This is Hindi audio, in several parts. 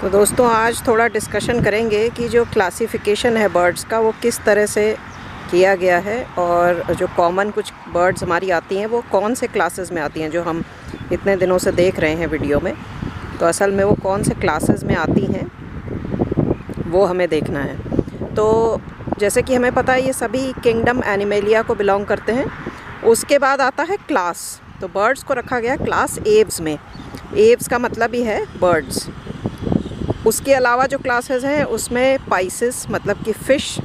तो दोस्तों आज थोड़ा डिस्कशन करेंगे कि जो क्लासिफिकेशन है बर्ड्स का वो किस तरह से किया गया है और जो कॉमन कुछ बर्ड्स हमारी आती हैं वो कौन से क्लासेस में आती हैं जो हम इतने दिनों से देख रहे हैं वीडियो में। तो असल में वो कौन से क्लासेस में आती हैं वो हमें देखना है। तो जैसे कि हमें पता है ये सभी किंगडम एनिमेलिया को बिलोंग करते हैं। उसके बाद आता है क्लास। तो बर्ड्स को रखा गया क्लास एव्स में। एव्स का मतलब ही है बर्ड्स। उसके अलावा जो क्लासेस हैं उसमें पाइसेस मतलब कि फ़िश,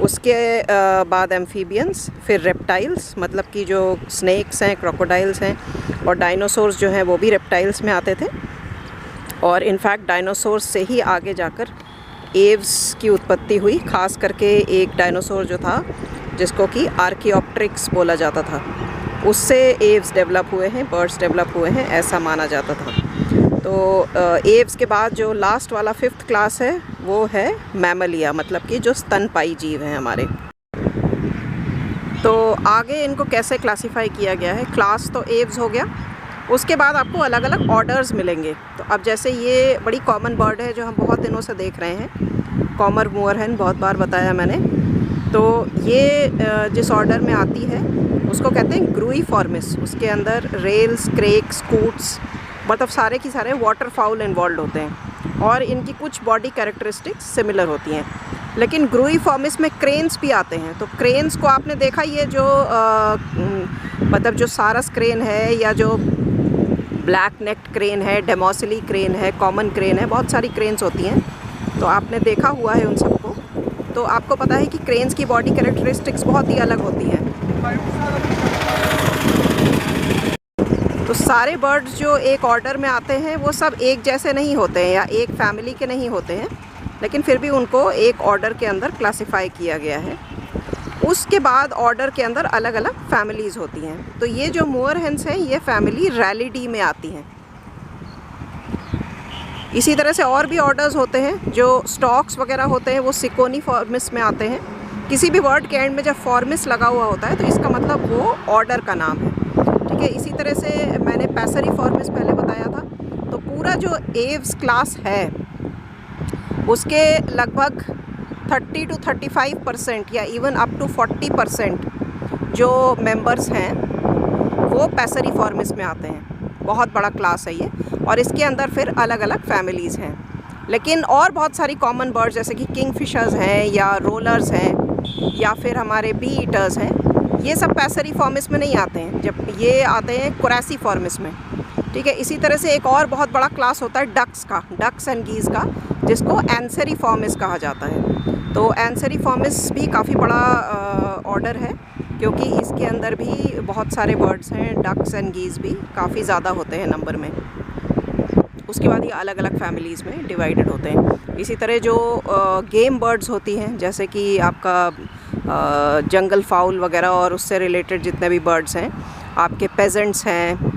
उसके बाद एम्फीबियंस, फिर रेप्टाइल्स मतलब कि जो स्नेक्स हैं, क्रोकोडाइल्स हैं, और डायनासोर्स जो हैं वो भी रेप्टाइल्स में आते थे। और इनफैक्ट डायनासोर्स से ही आगे जाकर एव्स की उत्पत्ति हुई। ख़ास करके एक डायनासोर जो था जिसको कि आर्कियोप्टेरिक्स बोला जाता था, उससे एव्स डेवलप हुए हैं, बर्ड्स डेवलप हुए हैं, ऐसा माना जाता था। तो एव्स के बाद जो लास्ट वाला 5th क्लास है वो है मैमलिया मतलब कि जो स्तनपाई जीव हैं हमारे। तो आगे इनको कैसे क्लासिफाई किया गया है, क्लास तो एव्स हो गया। उसके बाद आपको अलग अलग ऑर्डर्स मिलेंगे। तो अब जैसे ये बड़ी कॉमन बर्ड है जो हम बहुत दिनों से देख रहे हैं, कॉमन मोरहेन, बहुत बार बताया मैंने। तो ये जिस ऑर्डर में आती है उसको कहते हैं ग्रूइफॉर्मिस। उसके अंदर रेल्स, क्रेक, स्कूट्स मतलब सारे की सारे वाटर फाउल इन्वॉल्व होते हैं और इनकी कुछ बॉडी कैरेक्टरिस्टिक्स सिमिलर होती हैं। लेकिन ग्रूइफॉर्मिस में क्रेन्स भी आते हैं। तो क्रेन्स को आपने देखा, ये जो मतलब जो सारस क्रेन है या जो ब्लैक नेक्ड क्रेन है, डेमोसिली क्रेन है, कॉमन क्रेन है, बहुत सारी क्रेन्स होती हैं। तो आपने देखा हुआ है उन सबको। तो आपको पता है कि क्रेन्स की बॉडी कैरेक्टरिस्टिक्स बहुत ही अलग होती हैं। तो सारे बर्ड्स जो एक ऑर्डर में आते हैं वो सब एक जैसे नहीं होते हैं या एक फैमिली के नहीं होते हैं, लेकिन फिर भी उनको एक ऑर्डर के अंदर क्लासिफाई किया गया है। उसके बाद ऑर्डर के अंदर अलग अलग फैमिलीज़ होती हैं। तो ये जो मोरहेन्स हैं ये फैमिली रैलिडी में आती हैं। इसी तरह से और भी ऑर्डर्स होते हैं। जो स्टॉक्स वगैरह होते हैं वो सिकोनीफॉर्मिस में आते हैं। किसी भी वर्ड के एंड में जब फॉर्मिस लगा हुआ होता है तो इसका मतलब वो ऑर्डर का नाम है, ठीक है। इसी तरह से मैंने पैसेरीफॉर्मिस पहले बताया था। तो पूरा जो एव्स क्लास है उसके लगभग 30 to 35% या इवन अप टू 40% जो मेंबर्स हैं वो पैसेरीफॉर्मिस में आते हैं। बहुत बड़ा क्लास है ये, और इसके अंदर फिर अलग अलग फैमिलीज़ हैं। लेकिन और बहुत सारी कॉमन बर्ड्स जैसे कि किंगफिशर्स हैं या रोलर्स हैं या फिर हमारे बी ईटर्स हैं, ये सब पैसेरीफॉर्मिस में नहीं आते हैं, जब ये आते हैं कोरेसीफॉर्मिस में, ठीक है। इसी तरह से एक और बहुत बड़ा क्लास होता है डक्स का, डक्स एंड गीज़ का, जिसको एंसेरीफॉर्मिस कहा जाता है। तो एंसेरीफॉर्मिस भी काफ़ी बड़ा ऑर्डर है क्योंकि इसके अंदर भी बहुत सारे बर्ड्स हैं। डक्स एंड गीज़ भी काफ़ी ज़्यादा होते हैं नंबर में। उसके बाद ये अलग अलग फैमिलीज़ में डिवाइडेड होते हैं। इसी तरह जो गेम बर्ड्स होती हैं जैसे कि आपका जंगल फाउल वगैरह और उससे रिलेटेड जितने भी बर्ड्स हैं, आपके पेजेंट्स हैं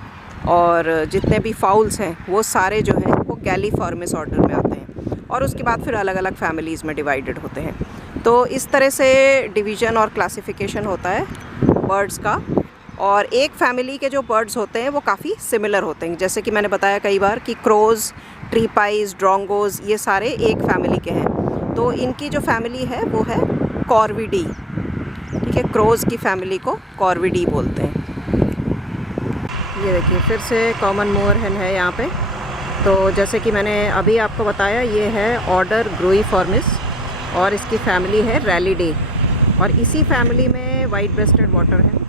और जितने भी फाउल्स हैं, वो सारे जो हैं वो गैलीफॉर्मिस ऑर्डर में आते हैं और उसके बाद फिर अलग अलग फैमिलीज़ में डिवाइडेड होते हैं। तो इस तरह से डिवीज़न और क्लासिफिकेशन होता है बर्ड्स का। और एक फैमिली के जो बर्ड्स होते हैं वो काफ़ी सिमिलर होते हैं। जैसे कि मैंने बताया कई बार कि क्रोज़, ट्रीपाइज, ड्रोंगोज़, ये सारे एक फैमिली के हैं। तो इनकी जो फैमिली है वो है कॉर्विडी, ठीक है। क्रोज़ की फैमिली को कॉर्विडी बोलते हैं। ये देखिए फिर से कॉमन मोरहेन है यहाँ पे। तो जैसे कि मैंने अभी आपको बताया, ये है ऑर्डर ग्रूइफॉर्मिस और इसकी फैमिली है रैलिडी। और इसी फैमिली में वाइट ब्रेस्टेड वाटर है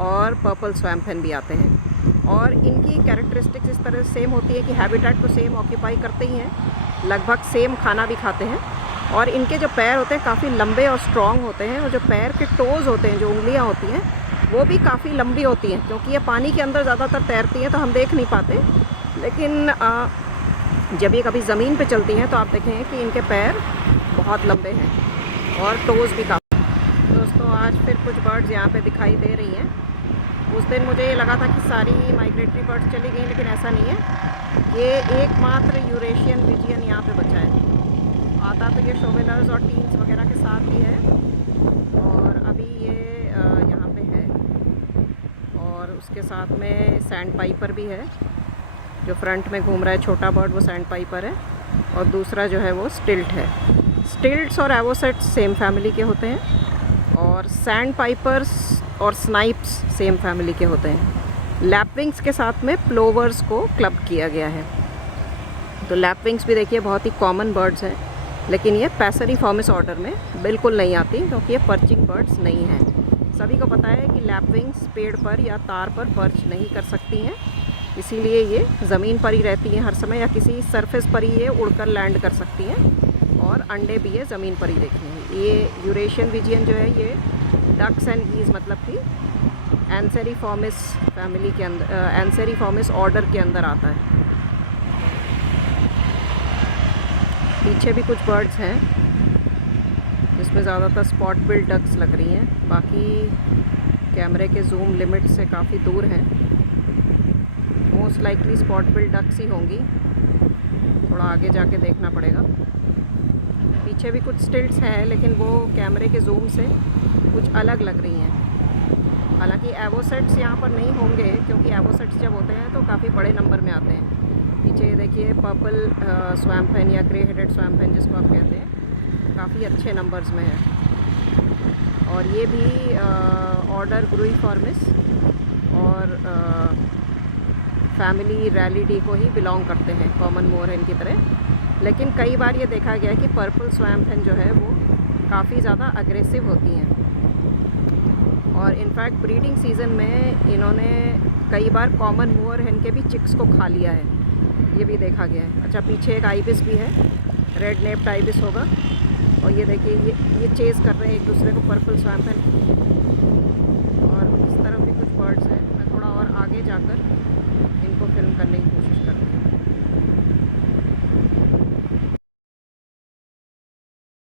और पर्पल स्वैम्प हेन भी आते हैं। और इनकी कैरेक्टरिस्टिक्स इस तरह सेम होती है कि हैबिटेट तो सेम ऑक्यूपाई करते ही हैं, लगभग सेम खाना भी खाते हैं। और इनके जो पैर होते हैं काफ़ी लंबे और स्ट्रॉन्ग होते हैं, और जो पैर के टोज़ होते हैं, जो उंगलियां होती हैं, वो भी काफ़ी लंबी होती हैं। क्योंकि ये पानी के अंदर ज़्यादातर तैरती हैं तो हम देख नहीं पाते, लेकिन जब ये कभी ज़मीन पे चलती हैं तो आप देखेंगे कि इनके पैर बहुत लंबे हैं और टोज़ भी काफ़ी। दोस्तों आज फिर कुछ बर्ड्स यहाँ पे दिखाई दे रही हैं। उस दिन मुझे ये लगा था कि सारी माइग्रेटरी बर्ड्स चली गई, लेकिन ऐसा नहीं है। ये एकमात्र यूरेशियन पिजियन यहाँ पे बचा है। आता तो ये शोवेलर्स और टीन्स वगैरह के साथ ही है, और अभी ये यहाँ पे है। और उसके साथ में सैंड पाइपर भी है, जो फ्रंट में घूम रहा है छोटा बर्ड, वो सैंड पाइपर है। और दूसरा जो है वो स्टिल्ट है। स्टिल्ट्स और एवोसेट्स सेम फैमिली के होते हैं और सैंड पाइपर्स और स्नाइप्स सेम फैमिली के होते हैं। लैपविंग्स के साथ में प्लोवर्स को क्लब किया गया है। तो लैपविंग्स भी देखिए बहुत ही कॉमन बर्ड्स हैं, लेकिन ये पैसेरिफॉर्मिस ऑर्डर में बिल्कुल नहीं आती क्योंकि ये पर्चिंग बर्ड्स नहीं हैं। सभी को पता है कि लैपविंग्स पेड़ पर या तार पर पर्च नहीं कर सकती हैं, इसीलिए ये ज़मीन पर ही रहती हैं हर समय, या किसी सरफेस पर ही ये उड़कर लैंड कर सकती हैं और अंडे भी ये ज़मीन पर ही देखेंगे। ये यूरेशियन विजियन जो है ये डक्स एंड गीज़ मतलब कि एंसेरिफॉर्मिस फैमिली के अंदर, एंसेरिफॉर्मिस ऑर्डर के अंदर आता है। पीछे भी कुछ बर्ड्स हैं जिसमें ज़्यादातर स्पॉट बिल्ड डक्स लग रही हैं, बाकी कैमरे के जूम लिमिट से काफ़ी दूर हैं। Most likely spot billed ducks ही होंगी, थोड़ा आगे जाके देखना पड़ेगा। पीछे भी कुछ स्टिल्ट्स हैं लेकिन वो कैमरे के जूम से कुछ अलग लग रही हैं। हालांकि एवोसेट्स यहाँ पर नहीं होंगे क्योंकि एवोसेट्स जब होते हैं तो काफ़ी बड़े नंबर में आते हैं। पीछे ये देखिए पर्पल स्वैम्प पेन या ग्रे हेडेड स्वैम्प पेन जिसको आप कहते हैं, काफ़ी अच्छे नंबर्स में है। और ये भी ऑर्डर ग्रुइफॉर्मिस और फैमिली रैलिडी को ही बिलोंग करते हैं, कॉमन मोरहेन की तरह। लेकिन कई बार ये देखा गया कि पर्पल स्वैम्प पेन जो है वो काफ़ी ज़्यादा अग्रेसिव होती हैं और इनफैक्ट ब्रीडिंग सीज़न में इन्होंने कई बार कॉमन मोरहेन के भी चिक्स को खा लिया है, ये भी देखा गया है। अच्छा, पीछे एक आइबिस भी है, रेड नेप्ड आइबिस होगा, और ये देखिए ये चेज़ कर रहे हैं एक दूसरे को, पर्पल स्वैम्प पेन। और इस तरफ भी कुछ बर्ड्स हैं, मैं थोड़ा और आगे जाकर इनको फिल्म करने की